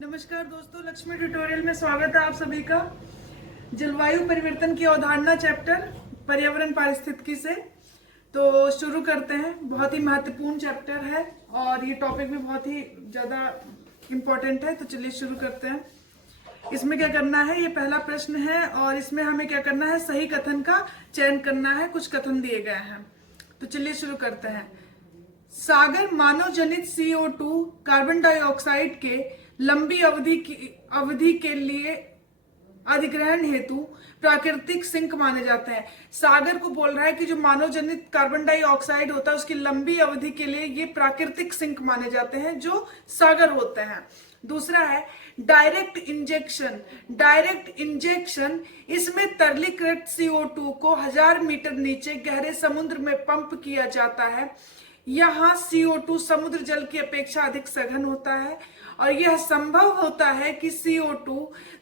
नमस्कार दोस्तों, लक्ष्मी ट्यूटोरियल में स्वागत है आप सभी का। जलवायु परिवर्तन की अवधारणा चैप्टर पर्यावरण पारिस्थितिकी से तो शुरू करते हैं। बहुत ही महत्वपूर्ण चैप्टर है और ये टॉपिक भी बहुत ही ज्यादा इम्पोर्टेंट है। तो चलिए शुरू करते हैं। इसमें क्या करना है, ये पहला प्रश्न है और इसमें हमें क्या करना है, सही कथन का चयन करना है। कुछ कथन दिए गए हैं, तो चलिए शुरू करते हैं। सागर मानव जनित CO2 कार्बन डाइऑक्साइड के लंबी अवधि के लिए अधिग्रहण हेतु प्राकृतिक सिंक माने जाते हैं। सागर को बोल रहा है कि जो मानव जनित कार्बन डाइऑक्साइड होता है उसकी लंबी अवधि के लिए ये प्राकृतिक सिंक माने जाते हैं, जो सागर होते हैं। दूसरा है डायरेक्ट इंजेक्शन। डायरेक्ट इंजेक्शन, इसमें तरलीकृत CO2 को 1000 मीटर नीचे गहरे समुद्र में पंप किया जाता है। यहाँ CO2 समुद्र जल की अपेक्षा अधिक सघन होता है और यह संभव होता है कि CO2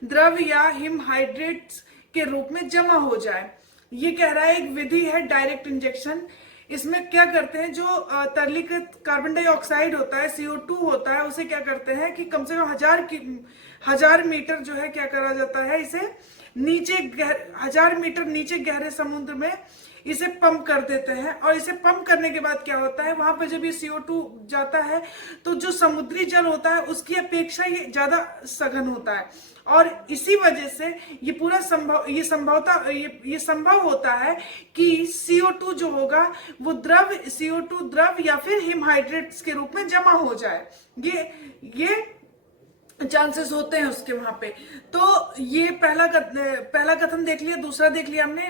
द्रव या हिमहाइड्रेट्स के रूप में जमा हो जाए। ये कह रहा है एक विधि है डायरेक्ट इंजेक्शन। इसमें क्या करते हैं, जो तरलीकृत कार्बन डाइऑक्साइड होता है, CO2 होता है, उसे क्या करते हैं कि कम से कम 1000 मीटर जो है क्या करा जाता है, इसे नीचे 1000 मीटर नीचे गहरे समुद्र में इसे पंप कर देते हैं। और इसे पंप करने के बाद क्या होता है, वहां पर जब ये CO2 जाता है तो जो समुद्री जल होता है उसकी अपेक्षा ये ज्यादा सघन होता है और इसी वजह से ये पूरा ये संभव होता है कि CO2 जो होगा वो CO2 द्रव या फिर हिमहाइड्रेट्स के रूप में जमा हो जाए। ये चांसेस होते हैं उसके वहां पे। तो ये पहला कथन देख लिया। दूसरा देख लिया हमने,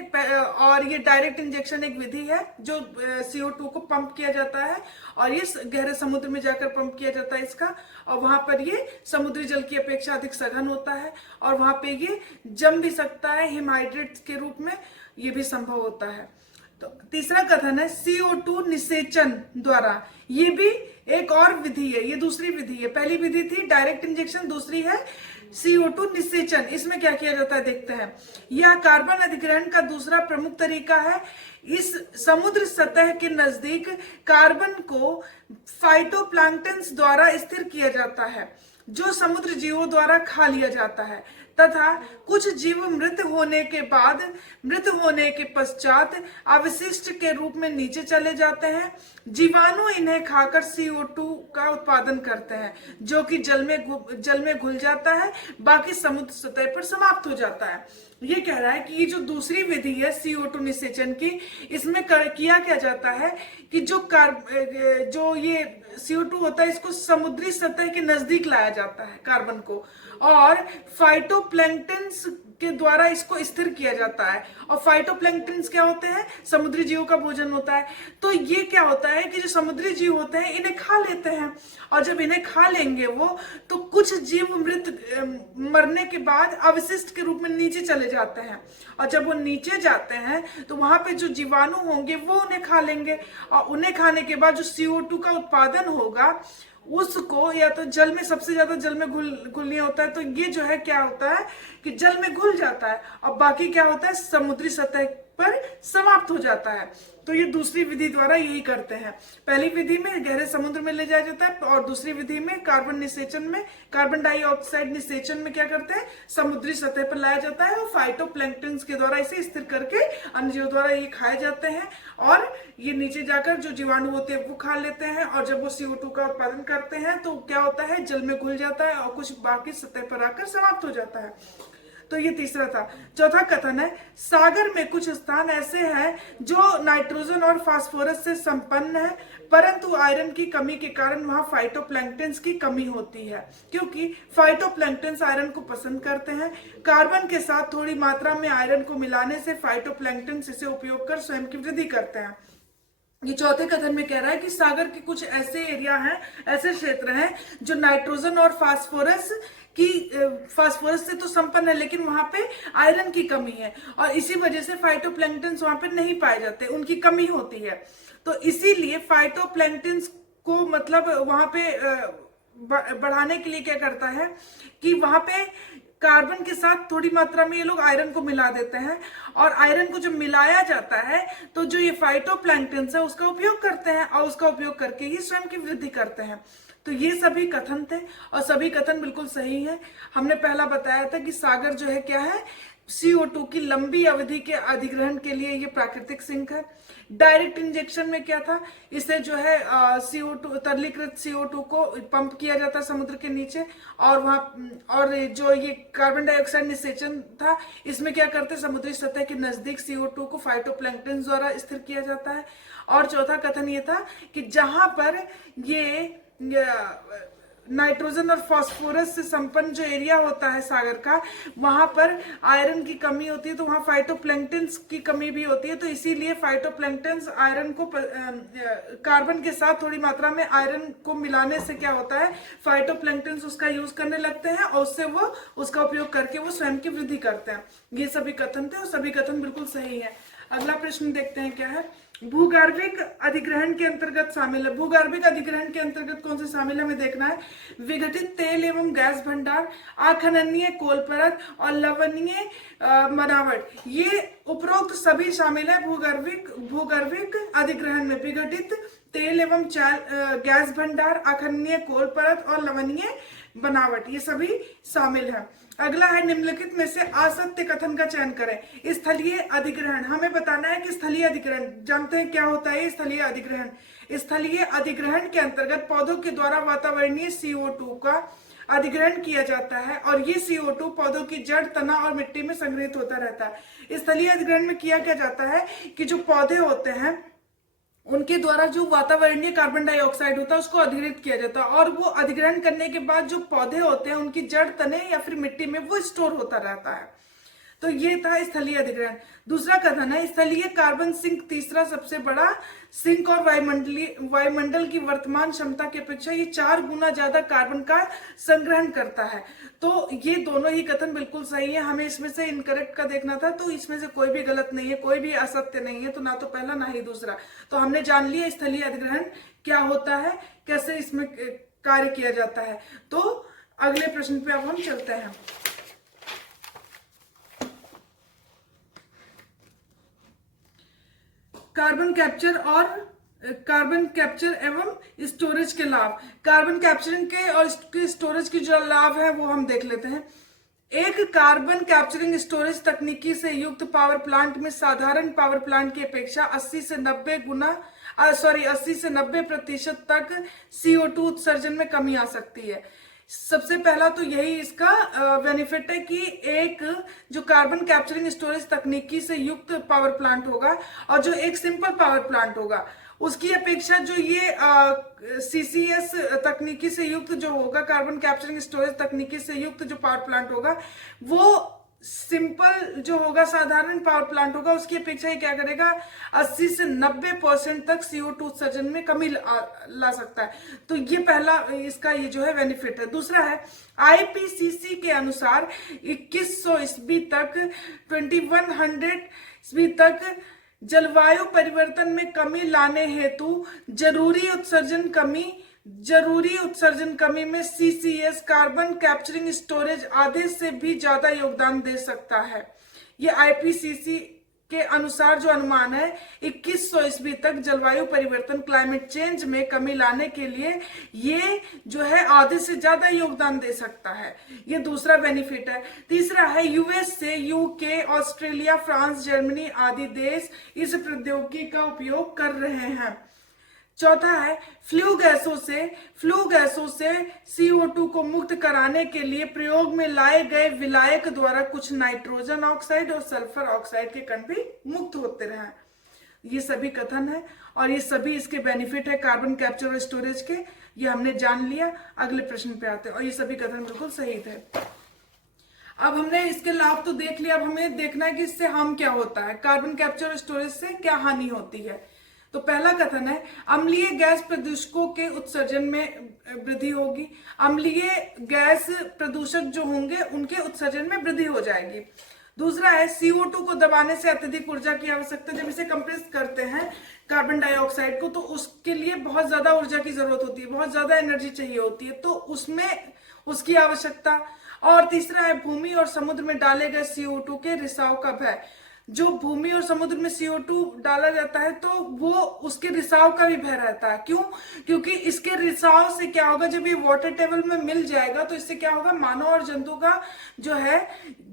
और ये डायरेक्ट इंजेक्शन एक विधि है जो CO2 को पंप किया जाता है और ये गहरे समुद्र में जाकर पंप किया जाता है इसका, और वहां पर ये समुद्री जल की अपेक्षा अधिक सघन होता है और वहां पे ये जम भी सकता है हिमहाइड्रेट के रूप में, ये भी संभव होता है। तो तीसरा कथन है CO2 निषेचन द्वारा। ये भी एक और विधि है, ये दूसरी विधि है। पहली विधि थी डायरेक्ट इंजेक्शन, दूसरी है CO2 निषेचन। इसमें क्या किया जाता है देखते हैं। यह कार्बन अधिग्रहण का दूसरा प्रमुख तरीका है। इस समुद्र सतह के नजदीक कार्बन को फाइटोप्लैंक्टन्स द्वारा स्थिर किया जाता है, जो समुद्र जीवों द्वारा खा लिया जाता है तथा कुछ जीव मृत होने के पश्चात अवशिष्ट के रूप में नीचे चले जाते हैं। जीवाणु इन्हें खाकर CO2 का उत्पादन करते हैं, जो कि जल में घुल जाता है, बाकी समुद्र सतह पर समाप्त हो जाता है। ये कह रहा है कि ये जो दूसरी विधि है CO2 निषेचन की, इसमें किया क्या जाता है कि जो ये CO2 होता है इसको समुद्री सतह के नजदीक लाया जाता है कार्बन को, और फाइटोप्लैंक्टन्स के द्वारा इसको स्थिर किया जाता है। और फाइटोप्लैंक्टन्स क्या होते हैं, समुद्री जीवों का भोजन होता है। तो ये क्या होता है कि जो समुद्री जीव होते हैं इन्हें खा लेते हैं, और जब इन्हें खा लेंगे वो, तो कुछ जीव मरने के बाद अवशिष्ट के रूप में नीचे चले जाते हैं, और जब वो नीचे जाते हैं तो वहां पे जो जीवाणु होंगे वो उन्हें खा लेंगे, और उन्हें खाने के बाद जो CO2 का उत्पादन होगा उसको या तो जल में, सबसे ज्यादा जल में घुलने होता है, तो ये जो है क्या होता है कि जल में घुल जाता है और बाकी क्या होता है, समुद्री सतह पर समाप्त हो जाता है। तो ये दूसरी विधि द्वारा यही करते हैं। पहली विधि में गहरे समुद्र में ले जाया जाता है और दूसरी विधि में कार्बन डाइऑक्साइड निषेचन में क्या करते हैं, समुद्री सतह पर लाया जाता है और फाइटोप्लैंक्टन्स के द्वारा इसे स्थिर करके अन्य जीवों द्वारा ये खाए जाते हैं, और ये नीचे जाकर जो जीवाणु होते हैं वो खा लेते हैं, और जब वो CO2 का उत्पादन करते हैं तो क्या होता है, जल में घुल जाता है और कुछ बाकी सतह पर आकर समाप्त हो जाता है। तो ये तीसरा था। चौथा कथन है सागर में कुछ स्थान ऐसे हैं जो नाइट्रोजन और फास्फोरस से संपन्न है, परंतु आयरन की कमी के कारण वहां फाइटोप्लैंक्टन्स की कमी होती है, क्योंकि फाइटोप्लैंक्टन्स आयरन को पसंद करते हैं। कार्बन के साथ थोड़ी मात्रा में आयरन को मिलाने से फाइटोप्लैंक्टन्स इसे उपयोग कर स्वयं की वृद्धि करते हैं। ये चौथे कथन में कह रहा है कि सागर के कुछ ऐसे एरिया हैं, ऐसे क्षेत्र हैं जो नाइट्रोजन और फास्फोरस से तो संपन्न है, लेकिन वहां पे आयरन की कमी है और इसी वजह से फाइटोप्लैंक्टन्स वहां पे नहीं पाए जाते, उनकी कमी होती है। तो इसीलिए फाइटोप्लैंक्टन्स को मतलब वहां पे बढ़ाने के लिए क्या करता है कि वहां पे कार्बन के साथ थोड़ी मात्रा में ये लोग आयरन को मिला देते हैं, और आयरन को जब मिलाया जाता है तो जो ये फाइटोप्लैंक्टन्स है उसका उपयोग करते हैं और उसका उपयोग करके ही स्वयं की वृद्धि करते हैं। तो ये सभी कथन थे और सभी कथन बिल्कुल सही है। हमने पहला बताया था कि सागर जो है क्या है, CO2 की लंबी अवधि के अधिग्रहण के लिए ये प्राकृतिक सिंक है। डायरेक्ट इंजेक्शन में क्या था, इसे जो है CO2 तरलीकृत CO2 को पंप किया जाता समुद्र के नीचे, और वहां और जो ये कार्बन डाइऑक्साइड निषेचन था, इसमें क्या करते, समुद्री सतह के नजदीक CO2 को फाइटोप्लैंक्टन द्वारा स्थिर किया जाता है। और चौथा कथन ये था कि जहां पर ये नाइट्रोजन और फास्फोरस से संपन्न जो एरिया होता है सागर का, वहां पर आयरन की कमी होती है, तो वहां फाइटोप्लैंक्टन की कमी भी होती है। तो इसीलिए फाइटोप्लैंक्टन आयरन को कार्बन के साथ थोड़ी मात्रा में आयरन को मिलाने से क्या होता है, फाइटोप्लैंक्टन उसका यूज करने लगते हैं और उससे वो उसका उपयोग करके वो स्वयं की वृद्धि करते हैं। ये सभी कथन थे और सभी कथन बिल्कुल सही है। अगला प्रश्न देखते हैं क्या है। भूगर्भिक अधिग्रहण के अंतर्गत शामिल है। भूगर्भिक अधिग्रहण के अंतर्गत कौन से शामिल है हमें देखना है। विघटित तेल एवं गैस भंडार, अखननीय कोल परत और लवणीय बनावट, ये उपरोक्त सभी शामिल है भूगर्भिक अधिग्रहण में। विघटित तेल एवं गैस भंडार, अखननीय कोल परत और लवणीय बनावट, ये सभी शामिल है। अगला है निम्नलिखित में से असत्य कथन का चयन करें। स्थलीय अधिग्रहण, हमें बताना है कि स्थलीय अधिग्रहण जानते हैं क्या होता है। स्थलीय अधिग्रहण, स्थलीय अधिग्रहण के अंतर्गत पौधों के द्वारा वातावरणीय CO2 का अधिग्रहण किया जाता है और ये CO2 पौधों की जड़, तना और मिट्टी में संग्रहित होता रहता है। स्थलीय अधिग्रहण में किया क्या जाता है कि जो पौधे होते हैं उनके द्वारा जो वातावरणीय कार्बन डाइऑक्साइड होता है उसको अधिग्रहित किया जाता है, और वो अधिग्रहण करने के बाद जो पौधे होते हैं उनकी जड़, तने या फिर मिट्टी में वो स्टोर होता रहता है। तो ये था स्थलीय अधिग्रहण। दूसरा कथन है स्थलीय कार्बन सिंक तीसरा सबसे बड़ा सिंक और वायुमंडल की वर्तमान क्षमता की अपेक्षा ये 4 गुना ज्यादा कार्बन का संग्रहण करता है। तो ये दोनों ही कथन बिल्कुल सही है। हमें इसमें से इनकरेक्ट का देखना था, तो इसमें से कोई भी गलत नहीं है, कोई भी असत्य नहीं है, तो ना तो पहला ना ही दूसरा। तो हमने जान लिया स्थलीय अधिग्रहण क्या होता है, कैसे इसमें कार्य किया जाता है। तो अगले प्रश्न पे अब हम चलते हैं। कार्बन कैप्चर एवं स्टोरेज के लाभ। कार्बन कैप्चरिंग के और स्टोरेज की जो लाभ है वो हम देख लेते हैं। एक कार्बन कैप्चरिंग स्टोरेज तकनीकी से युक्त पावर प्लांट में साधारण पावर प्लांट की अपेक्षा 80 से 90% तक CO2 उत्सर्जन में कमी आ सकती है। सबसे पहला तो यही इसका बेनिफिट है कि एक जो कार्बन कैप्चरिंग स्टोरेज तकनीकी से युक्त पावर प्लांट होगा और जो एक सिंपल पावर प्लांट होगा उसकी अपेक्षा जो ये CCS तकनीकी से युक्त जो होगा, कार्बन कैप्चरिंग स्टोरेज तकनीकी से युक्त जो पावर प्लांट होगा, वो सिंपल जो होगा, साधारण पावर प्लांट होगा, उसकी अपेक्षा ये क्या करेगा, 80 से 90% तक CO2 उत्सर्जन में कमी ला सकता है। तो ये पहला इसका ये जो है बेनिफिट है। दूसरा है IPCC के अनुसार 2100 ईस्वी तक 2100 ईस्वी तक जलवायु परिवर्तन में कमी लाने हेतु जरूरी उत्सर्जन कमी में CCS कार्बन कैप्चरिंग स्टोरेज आधे से भी ज्यादा योगदान दे सकता है। ये IPCC के अनुसार जो अनुमान है 2100 ईस्वी तक जलवायु परिवर्तन क्लाइमेट चेंज में कमी लाने के लिए ये जो है आधे से ज्यादा योगदान दे सकता है। ये दूसरा बेनिफिट है। तीसरा है US से UK, ऑस्ट्रेलिया, फ्रांस, जर्मनी आदि देश इस प्रौद्योगिकी का उपयोग कर रहे हैं। चौथा है फ्लू गैसों से CO2 को मुक्त कराने के लिए प्रयोग में लाए गए विलायक द्वारा कुछ नाइट्रोजन ऑक्साइड और सल्फर ऑक्साइड के कण भी मुक्त होते रहे। ये सभी कथन है और ये सभी इसके बेनिफिट है कार्बन कैप्चर और स्टोरेज के, ये हमने जान लिया। अगले प्रश्न पे आते हैं और ये सभी कथन बिल्कुल सही थे। अब हमने इसके लाभ तो देख लिया, अब हमें देखना है कि इससे हार्म क्या होता है, कार्बन कैप्चर और स्टोरेज से क्या हानि होती है। तो पहला कथन है अम्लीय गैस प्रदूषकों के उत्सर्जन में वृद्धि होगी। अम्लीय गैस प्रदूषक जो होंगे उनके उत्सर्जन में वृद्धि हो जाएगी। दूसरा है CO2 को दबाने से अत्यधिक ऊर्जा की आवश्यकता, जब इसे कंप्रेस करते हैं कार्बन डाइऑक्साइड को तो उसके लिए बहुत ज्यादा ऊर्जा की जरूरत होती है, बहुत ज्यादा एनर्जी चाहिए होती है, तो उसमें उसकी आवश्यकता। और तीसरा है भूमि और समुद्र में डाले गए CO2 के रिसाव का भय। जो भूमि और समुद्र में CO2 डाला जाता है तो वो उसके रिसाव का भी भय रहता है। क्यों? क्योंकि इसके रिसाव से क्या होगा, जब ये वाटर टेबल में मिल जाएगा तो इससे क्या होगा, मानव और जंतु का जो है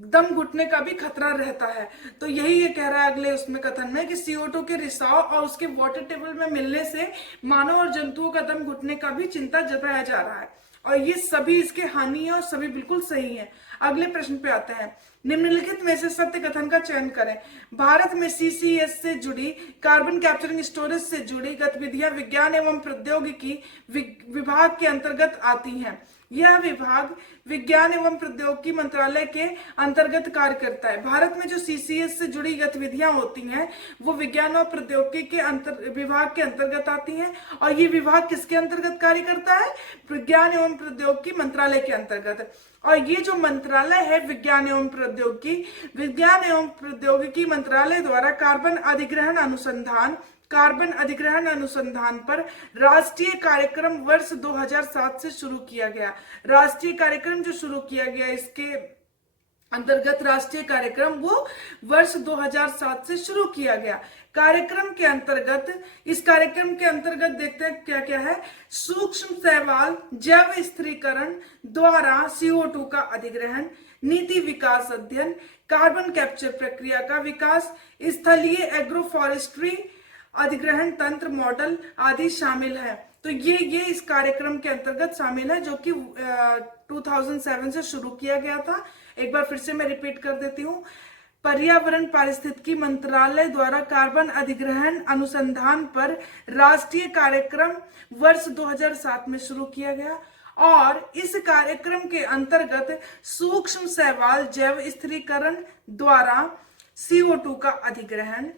दम घुटने का भी खतरा रहता है। तो यही ये कह रहा है अगले उसमें कथन में कि CO2 के रिसाव और उसके वाटर टेबल में मिलने से मानव और जंतुओं का दम घुटने का भी चिंता जताया जा रहा है, और ये सभी इसके हानि है और सभी बिल्कुल सही है। अगले प्रश्न पे आते हैं। निम्नलिखित में से सत्य कथन का चयन करें। भारत में CCS से जुड़ी कार्बन कैप्चरिंग स्टोरेज से जुड़ी गतिविधियां विज्ञान एवं प्रौद्योगिकी विभाग के अंतर्गत आती हैं। यह विभाग विज्ञान एवं प्रौद्योगिकी मंत्रालय के अंतर्गत कार्य करता है। भारत में जो CCS से जुड़ी गतिविधियां होती हैं वो विज्ञान और प्रौद्योगिकी के विभाग के अंतर्गत आती हैं, और ये विभाग किसके अंतर्गत कार्य करता है? विज्ञान एवं प्रौद्योगिकी मंत्रालय के अंतर्गत। और ये जो मंत्रालय है विज्ञान एवं प्रौद्योगिकी मंत्रालय द्वारा कार्बन अधिग्रहण अनुसंधान पर राष्ट्रीय कार्यक्रम वर्ष 2007 से शुरू किया गया। राष्ट्रीय कार्यक्रम जो शुरू किया गया इसके अंतर्गत राष्ट्रीय कार्यक्रम वो वर्ष 2007 से शुरू किया गया। इस कार्यक्रम के अंतर्गत देखते हैं क्या क्या है। सूक्ष्म शैवाल जैव स्थिरीकरण द्वारा CO2 का अधिग्रहण, नीति विकास अध्ययन, कार्बन कैप्चर प्रक्रिया का विकास, स्थलीय एग्रो फॉरेस्ट्री अधिग्रहण तंत्र मॉडल आदि शामिल है। तो ये इस कार्यक्रम के अंतर्गत शामिल है, जो कि 2007 से शुरू किया गया था। एक बार फिर से मैं रिपीट कर देती हूँ। पर्यावरण पारिस्थितिकी मंत्रालय द्वारा कार्बन अधिग्रहण अनुसंधान पर राष्ट्रीय कार्यक्रम वर्ष 2007 में शुरू किया गया, और इस कार्यक्रम के अंतर्गत सूक्ष्म शैवाल जैव स्थिरीकरण द्वारा CO2 का अधिग्रहण,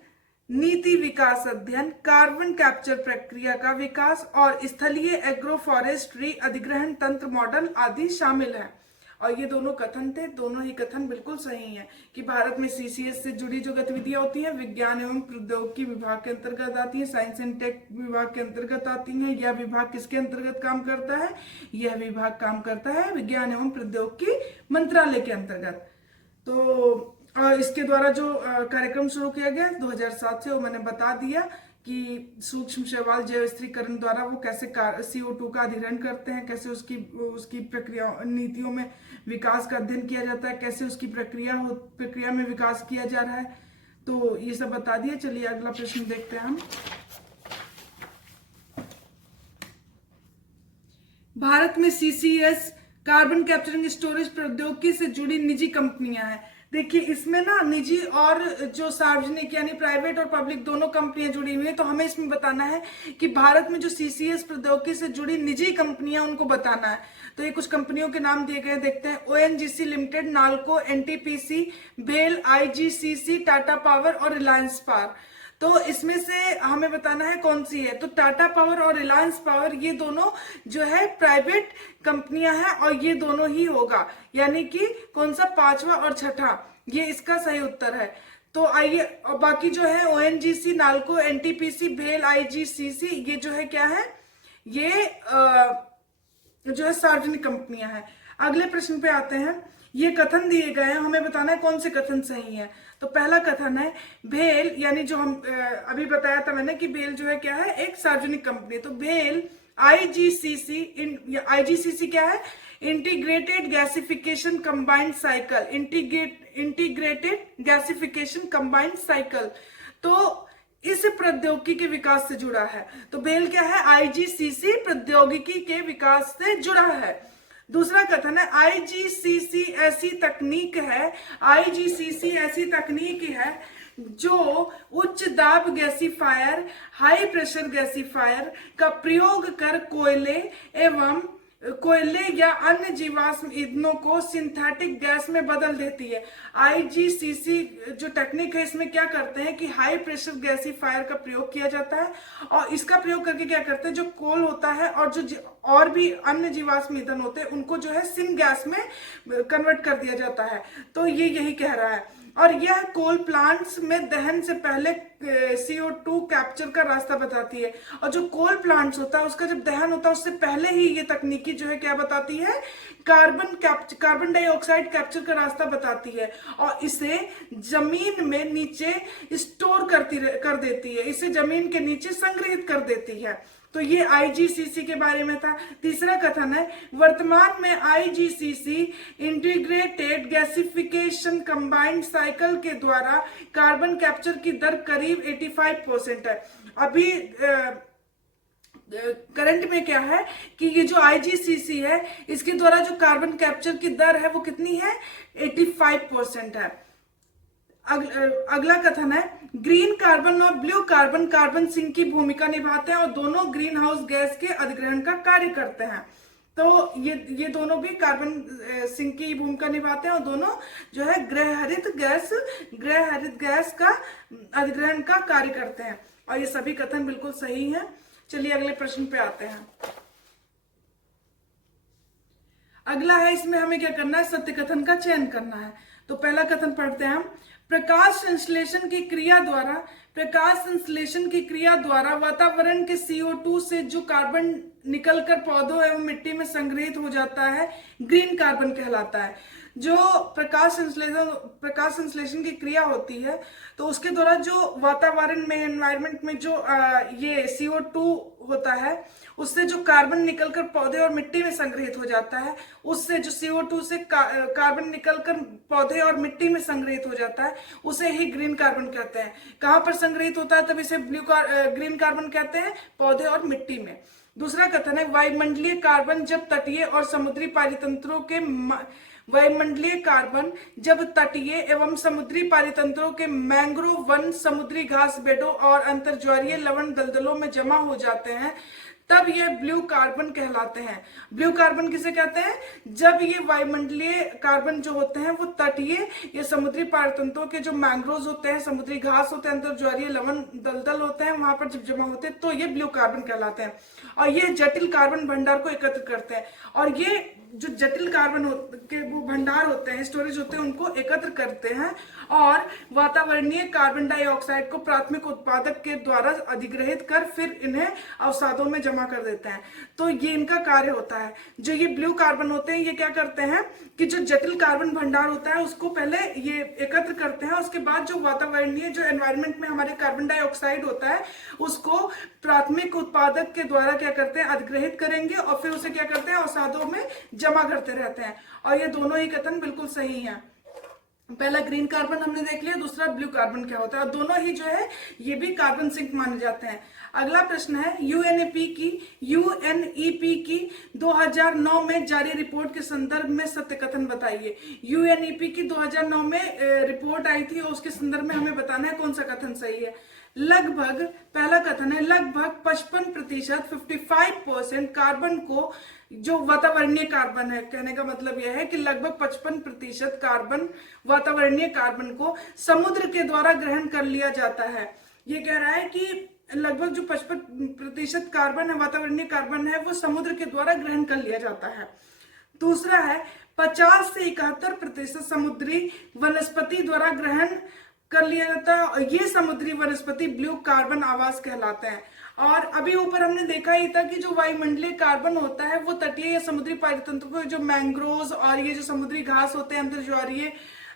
नीति विकास अध्ययन, कार्बन कैप्चर प्रक्रिया का विकास और स्थलीय एग्रो फॉरेस्ट्री अधिग्रहण तंत्र मॉडल आदि शामिल है। और ये दोनों कथन थे, दोनों ही कथन बिल्कुल सही हैं कि भारत में CCS से जुड़ी जो गतिविधियां होती हैं विज्ञान एवं प्रौद्योगिकी विभाग के अंतर्गत आती है, साइंस एंड टेक विभाग के अंतर्गत आती हैं। यह विभाग किसके अंतर्गत काम करता है? यह विभाग काम करता है विज्ञान एवं प्रौद्योगिकी मंत्रालय के अंतर्गत। तो इसके द्वारा जो कार्यक्रम शुरू किया गया 2007 से, वो मैंने बता दिया कि सूक्ष्म शैवाल जैव स्थिरीकरण द्वारा वो कैसे CO2 का अधिग्रहण करते हैं, कैसे उसकी प्रक्रिया नीतियों में विकास का अध्ययन किया जाता है, कैसे उसकी प्रक्रिया में विकास किया जा रहा है। तो ये सब बता दिया। चलिए अगला प्रश्न देखते हैं हम। भारत में CCS कार्बन कैप्चरिंग स्टोरेज प्रौद्योगिकी से जुड़ी निजी कंपनियां हैं। देखिए इसमें ना निजी और जो सार्वजनिक यानी प्राइवेट और पब्लिक दोनों कंपनियां जुड़ी हुई हैं। तो हमें इसमें बताना है कि भारत में जो CCS प्रौद्योगिकी से जुड़ी निजी कंपनियां उनको बताना है। तो ये कुछ कंपनियों के नाम दिए गए, देखते हैं। ONGC लिमिटेड, नाल्को, NTPC, भेल, IGCC, टाटा पावर और रिलायंस पावर। तो इसमें से हमें बताना है कौन सी है। तो टाटा पावर और रिलायंस पावर ये दोनों जो है प्राइवेट कंपनियां हैं, और ये दोनों ही होगा, यानी कि कौन सा, पांचवा और छठा, ये इसका सही उत्तर है। तो आइए, और बाकी जो है ONGC, नाल्को, NTPC, भेल, IGCC, ये जो है क्या है, ये जो है सार्वजनिक कंपनियां हैं। अगले प्रश्न पे आते हैं। ये कथन दिए गए हैं, हमें बताना है कौन से कथन सही है। तो पहला कथन है भेल, यानी जो हम अभी बताया था मैंने कि भेल जो है क्या है, एक सार्वजनिक कंपनी। तो भेल IGCC क्या है, integrated gasification combined cycle, integrated gasification combined cycle. तो इस प्रौद्योगिकी के विकास से जुड़ा है। तो भेल क्या है, IGCC प्रौद्योगिकी के विकास से जुड़ा है। दूसरा कथन है IGCC ऐसी तकनीक है, IGCC ऐसी तकनीक है जो उच्च दाब गैसीफायर, हाई प्रेशर गैसीफायर का प्रयोग कर कोयले या अन्य जीवाश्म ईंधनों को सिंथेटिक गैस में बदल देती है। IGCC जो टेक्निक है इसमें क्या करते हैं कि हाई प्रेशर गैसीफायर का प्रयोग किया जाता है, और इसका प्रयोग करके क्या करते हैं, जो कोल होता है और जो और भी अन्य जीवाश्म ईंधन होते हैं उनको जो है सिन गैस में कन्वर्ट कर दिया जाता है। तो ये यही कह रहा है। और यह कोल प्लांट्स में दहन से पहले CO2 कैप्चर का रास्ता बताती है। और जो कोल प्लांट्स होता है उसका जब दहन होता है उससे पहले ही ये तकनीकी जो है क्या बताती है, कार्बन डाइऑक्साइड कैप्चर का रास्ता बताती है और इसे जमीन में नीचे स्टोर कर देती है, इसे जमीन के नीचे संग्रहित कर देती है। तो ये IGCC के बारे में था। तीसरा कथन है, वर्तमान में IGCC integrated gasification combined cycle के द्वारा कार्बन कैप्चर की दर करीब 85% है। अभी करंट में क्या है कि ये जो IGCC है इसके द्वारा जो कार्बन कैप्चर की दर है वो कितनी है, 85% है। अगला कथन है, ग्रीन कार्बन और ब्लू कार्बन कार्बन सिंक की भूमिका निभाते हैं और दोनों ग्रीन हाउस गैस के अधिग्रहण का कार्य करते हैं। तो ये दोनों भी कार्बन सिंक की भूमिका निभाते हैं और दोनों जो है गृह हरित गैस का अधिग्रहण का कार्य करते हैं और ये सभी कथन बिल्कुल सही हैं। चलिए अगले प्रश्न पे आते हैं। अगला है, इसमें हमें क्या करना है, सत्य कथन का चयन करना है। तो पहला कथन पढ़ते हैं हम, प्रकाश संश्लेषण की क्रिया द्वारा वातावरण के CO2 से जो कार्बन निकलकर पौधों एवं मिट्टी में संग्रहित हो जाता है ग्रीन कार्बन कहलाता है। जो प्रकाश संश्लेषण की क्रिया होती है तो उसके द्वारा जो वातावरण में, एनवायरनमेंट में जो ये CO2 होता है उससे जो कार्बन निकलकर पौधे और मिट्टी में संग्रहित हो जाता है, उससे जो CO2 से कार्बन निकलकर पौधे और मिट्टी में संग्रहित हो जाता है उसे ही ग्रीन कार्बन कहते हैं। कहाँ पर संग्रहित होता है तब इसे ग्रीन कार्बन कहते हैं, पौधे और मिट्टी में। दूसरा कथन है, वायुमंडलीय कार्बन जब तटीय एवं समुद्री पारितंत्रों के मैंग्रोव वन, समुद्री घास बेडों और अंतर्ज्वारीय लवण दलदलों में जमा हो जाते हैं तब ये ब्लू कार्बन कहलाते हैं। ब्लू कार्बन किसे कहते हैं, जब ये वायुमंडलीय कार्बन जो होते हैं वो तटीय या समुद्री पारितंत्रों के जो मैंग्रोव होते हैं, समुद्री घास होते हैं, अंतर्ज्वारीय लवण दलदल होते हैं, वहां पर जब जमा होते हैं तो ये ब्लू कार्बन कहलाते हैं। और ये जटिल कार्बन भंडार को एकत्र करते हैं और ये जो जटिल कार्बन के वो भंडार होते हैं, स्टोरेज होते हैं, उनको एकत्र करते हैं और वातावरणीय कार्बन डाइऑक्साइड को प्राथमिक उत्पादक के द्वारा अधिग्रहित कर फिर इन्हें अवसादों में जमा कर देते हैं। तो ये इनका कार्य होता है। जो ये ब्लू कार्बन होते हैं ये क्या करते हैं कि जो जटिल कार्बन भंडार होता है उसको पहले ये एकत्र करते हैं, उसके बाद जो वातावरणीय जो एनवायरनमेंट में हमारे कार्बन डाइऑक्साइड होता है उसको प्राथमिक उत्पादक के द्वारा क्या करते हैं, अधिग्रहित करेंगे और फिर उसे क्या करते हैं, अवसादों में जमा करते रहते हैं। और ये दोनों ही कथन बिल्कुल सही हैं। पहला ग्रीन कार्बन हमने देख लिया, दूसरा ब्लू कार्बन क्या होता है, और दोनों ही जो है ये भी कार्बन सिंक माने जाते हैं। अगला प्रश्न है, यूएनईपी की 2009 में जारी रिपोर्ट के संदर्भ में सत्य कथन बताइए। यूएनईपी की 2009 में रिपोर्ट आई थी और उसके संदर्भ में हमें बताना है कौन सा कथन सही है। लगभग, पहला कथन है, लगभग 55% 55% कार्बन को, जो वातावरणीय कार्बन है, कहने का मतलब यह है कि लगभग 55% कार्बन, वातावरणीय कार्बन को समुद्र के द्वारा ग्रहण कर लिया जाता है। ये कह रहा है कि लगभग जो 55% कार्बन है, वातावरणीय कार्बन है, वो समुद्र के द्वारा ग्रहण कर लिया जाता है। दूसरा है 50 से 71% समुद्री वनस्पति द्वारा ग्रहण कर लिया जाता है और ये समुद्री वनस्पति ब्लू कार्बन आवास कहलाते हैं। और अभी ऊपर हमने देखा ही था कि जो वायुमंडलीय कार्बन होता है वो तटीय या समुद्री पारितंत्र को, जो मैंग्रोव्स और ये जो समुद्री घास होते हैं, अंतर्ज्वारीय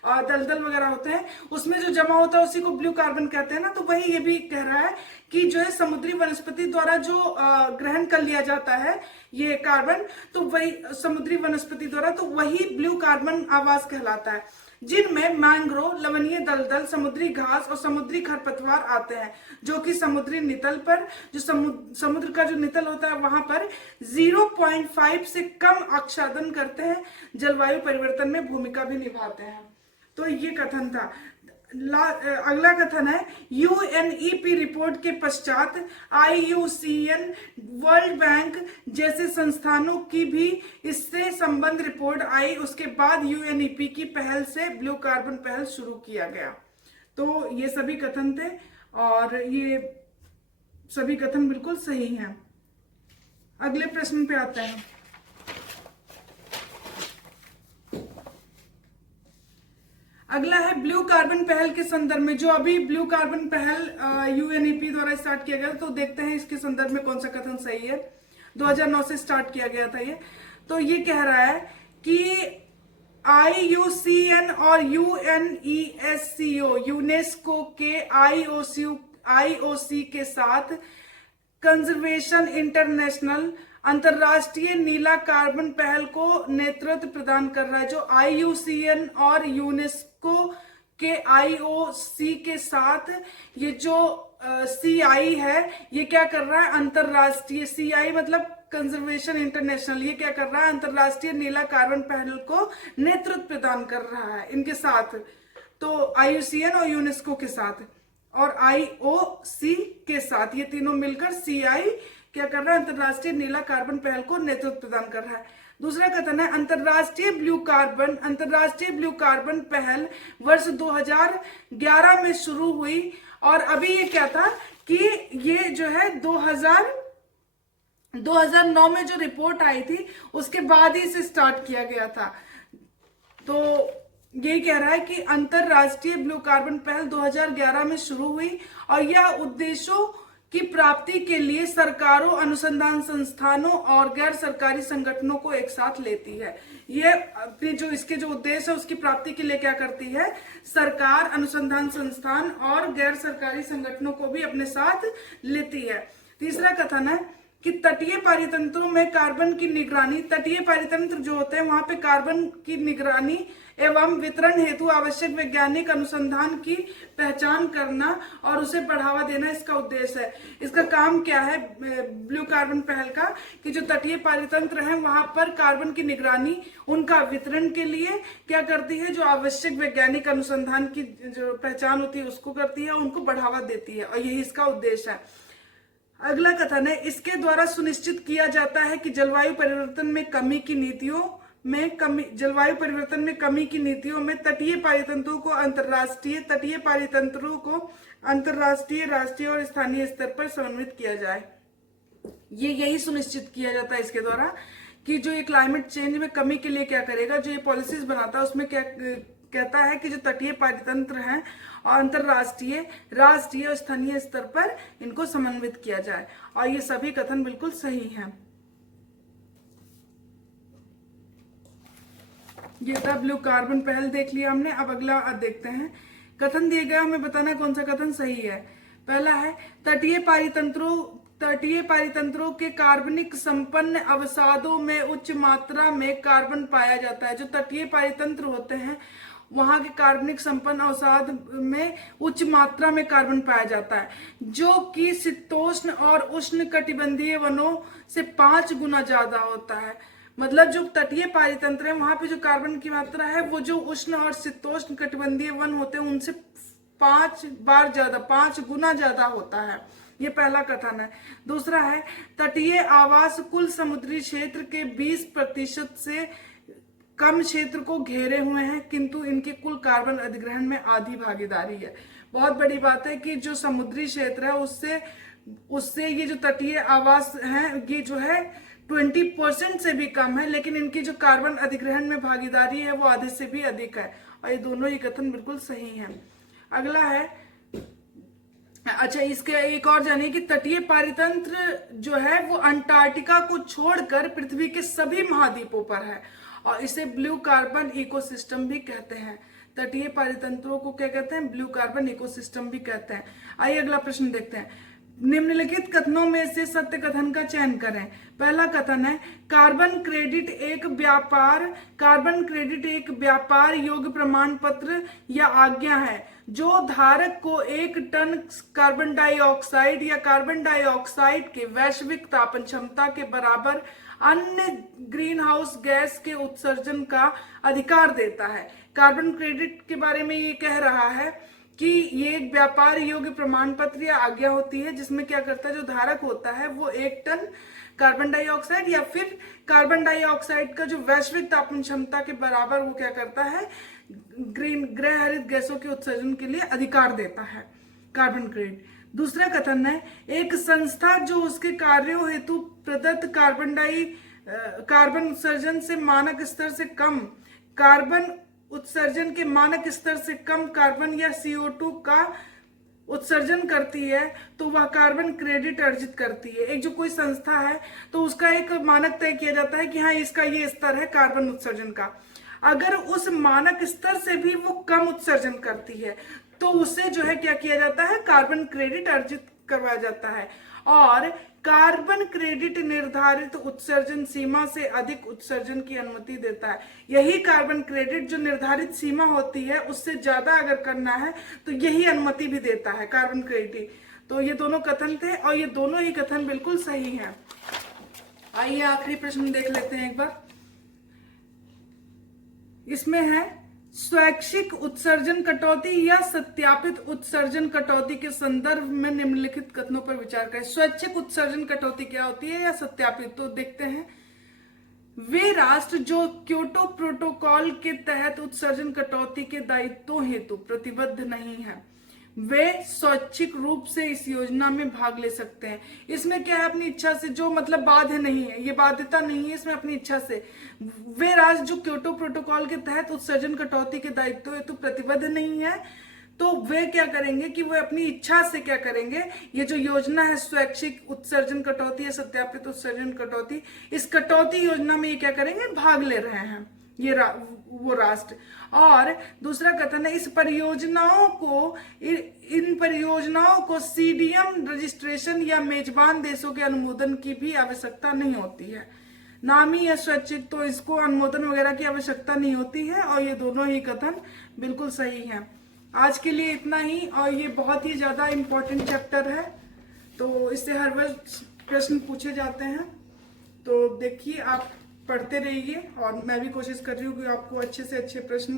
दलदल वगैरह होते हैं, उसमें जो जमा होता है उसी को ब्लू कार्बन कहते हैं ना। तो वही ये भी कह रहा है कि जो है समुद्री वनस्पति द्वारा जो ग्रहण कर लिया जाता है ये कार्बन, तो वही समुद्री वनस्पति द्वारा, तो वही ब्लू कार्बन आवास कहलाता है, जिनमें मैंग्रोव, लवणीय दलदल, समुद्री घास और समुद्री खरपतवार आते हैं, जो कि समुद्री नितल पर, जो समुद्र का जो नितल होता है वहां पर 0.5 से कम आच्छादन करते हैं, जलवायु परिवर्तन में भूमिका भी निभाते हैं। तो ये कथन था। अगला कथन है, यूएनईपी रिपोर्ट के पश्चात IUCN, वर्ल्ड बैंक जैसे संस्थानों की भी इससे संबंध रिपोर्ट आई। उसके बाद यूएनईपी की पहल से ब्लू कार्बन पहल शुरू किया गया। तो ये सभी कथन थे और ये सभी कथन बिल्कुल सही हैं। अगले प्रश्न पे आते हैं। अगला है ब्लू कार्बन पहल के संदर्भ में, जो अभी ब्लू कार्बन पहल यूएनईपी द्वारा स्टार्ट किया गया, तो देखते हैं इसके संदर्भ में कौन सा कथन सही है। 2009 से स्टार्ट किया गया था ये। तो ये कह रहा है कि IUCN और UNESCO, यूनेस्को के IOC के साथ कंजर्वेशन इंटरनेशनल अंतरराष्ट्रीय नीला कार्बन पहल को नेतृत्व प्रदान कर रहा है। जो IUCN और यूनेस्को के IOC के साथ ये जो CI है, ये क्या कर रहा है, अंतरराष्ट्रीय CI मतलब कंजर्वेशन इंटरनेशनल, ये क्या कर रहा है, अंतरराष्ट्रीय नीला कार्बन पहल को नेतृत्व प्रदान कर रहा है इनके साथ। तो IUCN और यूनेस्को के साथ और IOC के साथ, ये तीनों मिलकर CI क्या कर रहा है, अंतरराष्ट्रीय नीला कार्बन पहल को नेतृत्व प्रदान कर रहा है। दूसरा कथन है अंतरराष्ट्रीय ब्लू कार्बन पहल वर्ष 2011 में शुरू हुई, और अभी ये क्या था कि ये जो है 2009 में जो रिपोर्ट आई थी उसके बाद ही इसे स्टार्ट किया गया था। तो यही कह रहा है कि अंतरराष्ट्रीय ब्लू कार्बन पहल 2011 में शुरू हुई और यह उद्देश्यों की प्राप्ति के लिए सरकारों, अनुसंधान संस्थानों और गैर सरकारी संगठनों को एक साथ लेती है। ये अपने जो इसके जो उद्देश्य है उसकी प्राप्ति के लिए क्या करती है, सरकार, अनुसंधान संस्थान और गैर सरकारी संगठनों को भी अपने साथ लेती है। तीसरा कथन है कि तटीय पारितंत्रों में कार्बन की निगरानी, तटीय पारितंत्र जो होते हैं वहां पे कार्बन की निगरानी एवं वितरण हेतु आवश्यक वैज्ञानिक अनुसंधान की पहचान करना और उसे बढ़ावा देना इसका उद्देश्य है। इसका काम क्या है ब्लू कार्बन पहल का, कि जो तटीय पारितंत्र हैं वहां पर कार्बन की निगरानी, उनका वितरण के लिए क्या करती है, जो आवश्यक वैज्ञानिक अनुसंधान की जो पहचान होती है उसको करती है, उनको बढ़ावा देती है, और यही इसका उद्देश्य है। अगला कथन है इसके द्वारा सुनिश्चित किया जाता है कि जलवायु परिवर्तन में कमी की नीतियों में तटीय पारितंत्रों को अंतरराष्ट्रीय, राष्ट्रीय और स्थानीय स्तर पर समन्वित किया जाए। ये यही सुनिश्चित किया जाता है इसके द्वारा कि जो ये क्लाइमेट चेंज में कमी के लिए क्या करेगा, जो ये पॉलिसीज बनाता है उसमें क्या कहता है कि जो तटीय पारितंत्र हैं और अंतरराष्ट्रीय, राष्ट्रीय और स्थानीय स्तर पर इनको समन्वित किया जाए, और ये सभी कथन बिल्कुल सही हैं। ये था ब्लू कार्बन पहल देख लिया हमने। अब अगला देखते हैं कथन दिए गया, हमें बताना कौन सा कथन सही है। पहला है तटीय पारितंत्रों के कार्बनिक संपन्न अवसादों में उच्च मात्रा में कार्बन पाया जाता है। जो तटीय पारितंत्र होते हैं वहां के कार्बनिक संपन्न अवसाद में उच्च मात्रा में कार्बन पाया जाता है, जो कि शीतोष्ण और उष्ण कटिबंधीय वनों से 5 गुना ज्यादा होता है। मतलब जो तटीय पारितंत्र है वहां पे जो कार्बन की मात्रा है वो जो उष्ण और शीतोष्ण कटिबंधीय वन होते हैं उनसे 5 गुना ज्यादा होता है। ये पहला कथन है। दूसरा है तटीय आवास कुल समुद्री क्षेत्र के 20% से कम क्षेत्र को घेरे हुए हैं, किंतु इनके कुल कार्बन अधिग्रहण में आधी भागीदारी है। बहुत बड़ी बात है कि जो समुद्री क्षेत्र है उससे ये जो तटीय आवास हैं ये जो है 20% से भी कम है, लेकिन इनकी जो कार्बन अधिग्रहण में भागीदारी है वो आधे से भी अधिक है, और ये दोनों ही कथन बिल्कुल सही हैं। अगला है, अच्छा इसके एक और जानिए कि तटीय पारितंत्र जो है वो अंटार्कटिका को छोड़कर पृथ्वी के सभी महाद्वीपों पर है, और इसे ब्लू कार्बन इकोसिस्टम भी कहते हैं। तटीय पारितंत्रों को क्या कहते हैं, ब्लू कार्बन इकोसिस्टम भी कहते हैं। आइए अगला प्रश्न देखते हैं। निम्नलिखित कथनों में से सत्य कथन का चयन करें। पहला कथन है कार्बन क्रेडिट एक व्यापार योग्य प्रमाण पत्र या आज्ञा है जो धारक को 1 टन कार्बन डाइऑक्साइड या कार्बन डाइऑक्साइड के वैश्विक तापन क्षमता के बराबर अन्य ग्रीन हाउस गैस के उत्सर्जन का अधिकार देता है। कार्बन क्रेडिट के बारे में ये कह रहा है कि ये एक व्यापार योग्य प्रमाण पत्र या आज्ञा होती है जिसमें क्या करता है, जो धारक होता है वो 1 टन कार्बन डाइऑक्साइड या फिर कार्बन डाइऑक्साइड का जो वैश्विक तापमान क्षमता के बराबर वो क्या करता है, गृह हरित गैसों के उत्सर्जन के लिए अधिकार देता है, कार्बन क्रेडिट। दूसरा कथन है एक संस्था जो उसके कार्यों हेतु प्रदत्त कार्बन उत्सर्जन से मानक स्तर से कम कार्बन उत्सर्जन के मानक स्तर से कम कार्बन या CO2 का उत्सर्जन करती है तो वह कार्बन क्रेडिट अर्जित करती है। एक जो कोई संस्था है तो उसका एक मानक तय किया जाता है कि हाँ इसका ये स्तर है कार्बन उत्सर्जन का। अगर उस मानक स्तर से भी वो कम उत्सर्जन करती है तो उससे जो है क्या किया जाता है, कार्बन क्रेडिट अर्जित करवाया जाता है। और कार्बन क्रेडिट निर्धारित उत्सर्जन सीमा से अधिक उत्सर्जन की अनुमति देता है। यही कार्बन क्रेडिट जो निर्धारित सीमा होती है उससे ज्यादा अगर करना है तो यही अनुमति भी देता है कार्बन क्रेडिट। तो ये दोनों कथन थे और ये दोनों ही कथन बिल्कुल सही हैं। आइए आखिरी प्रश्न देख लेते हैं एक बार। इसमें है स्वैच्छिक उत्सर्जन कटौती या सत्यापित उत्सर्जन कटौती के संदर्भ में निम्नलिखित कथनों पर विचार करें। स्वैच्छिक उत्सर्जन कटौती क्या होती है या सत्यापित, तो देखते हैं। वे राष्ट्र जो क्योटो प्रोटोकॉल के तहत उत्सर्जन कटौती के दायित्वों हेतु प्रतिबद्ध नहीं है वे स्वैच्छिक रूप से इस योजना में भाग ले सकते हैं। इसमें क्या है, अपनी इच्छा से, जो मतलब बाध्य नहीं है, ये बाध्यता नहीं है, इसमें अपनी इच्छा से। वे राज्य जो क्योटो प्रोटोकॉल के तहत उत्सर्जन कटौती के दायित्व हेतु प्रतिबद्ध नहीं है तो वे क्या करेंगे कि वे अपनी इच्छा से क्या करेंगे, ये जो योजना है स्वैच्छिक उत्सर्जन कटौती या सत्यापित उत्सर्जन कटौती, इस कटौती योजना में ये क्या करेंगे, भाग ले रहे हैं ये वो राष्ट्र। और दूसरा कथन है इस परियोजनाओं को इन परियोजनाओं को CDM रजिस्ट्रेशन या मेजबान देशों के अनुमोदन की भी आवश्यकता नहीं होती है। नामी या स्वैच्छिक तो इसको अनुमोदन वगैरह की आवश्यकता नहीं होती है। और ये दोनों ही कथन बिल्कुल सही हैं। आज के लिए इतना ही। और ये बहुत ही ज्यादा इम्पोर्टेंट चैप्टर है तो इससे हर वर्ष प्रश्न पूछे जाते हैं। तो देखिए, आप पढ़ते रहिए और मैं भी कोशिश कर रही हूँ कि आपको अच्छे से अच्छे प्रश्न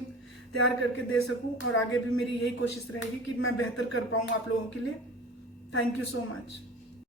तैयार करके दे सकूं। और आगे भी मेरी यही कोशिश रहेगी कि मैं बेहतर कर पाऊँ आप लोगों के लिए। Thank you so much.